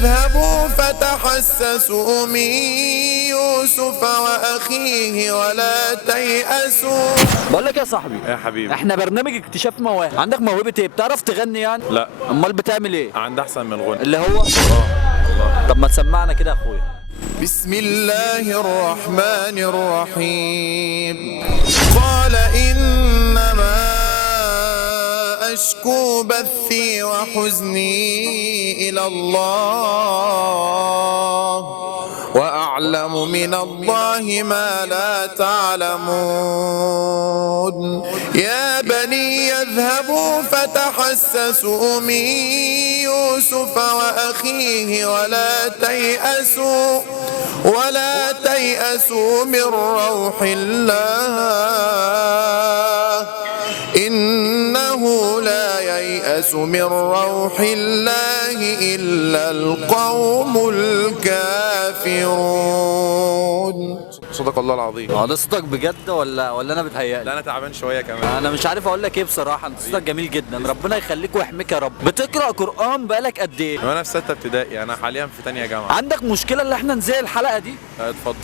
يذهبوا فتحسسوا من يوسف وأخيه ولا تيأسوا. بقول لك يا صاحبي، يا حبيبي، احنا برنامج اكتشاف مواهب. عندك موهبة ايه؟ بتعرف تغني يعني؟ لا. امال بتعمل ايه؟ عندي احسن من الغنى. اللي هو طب ما تسمعنا كده يا اخويا. بسم الله الرحمن الرحيم. قال إنما أشكو بثي وحزني إلى الله وأعلم من الله ما لا تعلمون. يا بني يذهبوا فتحسسوا من يوسف وأخيه ولا تيأسوا من روح الله إنه لا ييأس من روح الله إلا القوم الكافرون. صدق الله العظيم. هو ده صوتك بجد ولا انا بتهيألي؟ لا انا تعبان شويه كمان. انا مش عارف اقول لك ايه بصراحه. انت صوتك جميل جدا، ربنا يخليك ويحميك يا رب. بتقرا قران بقالك قد ايه؟ وانا في 6 ابتدائي، انا حاليا في تانية جامعه. عندك مشكله ان احنا نزهق الحلقه دي؟ اتفضل.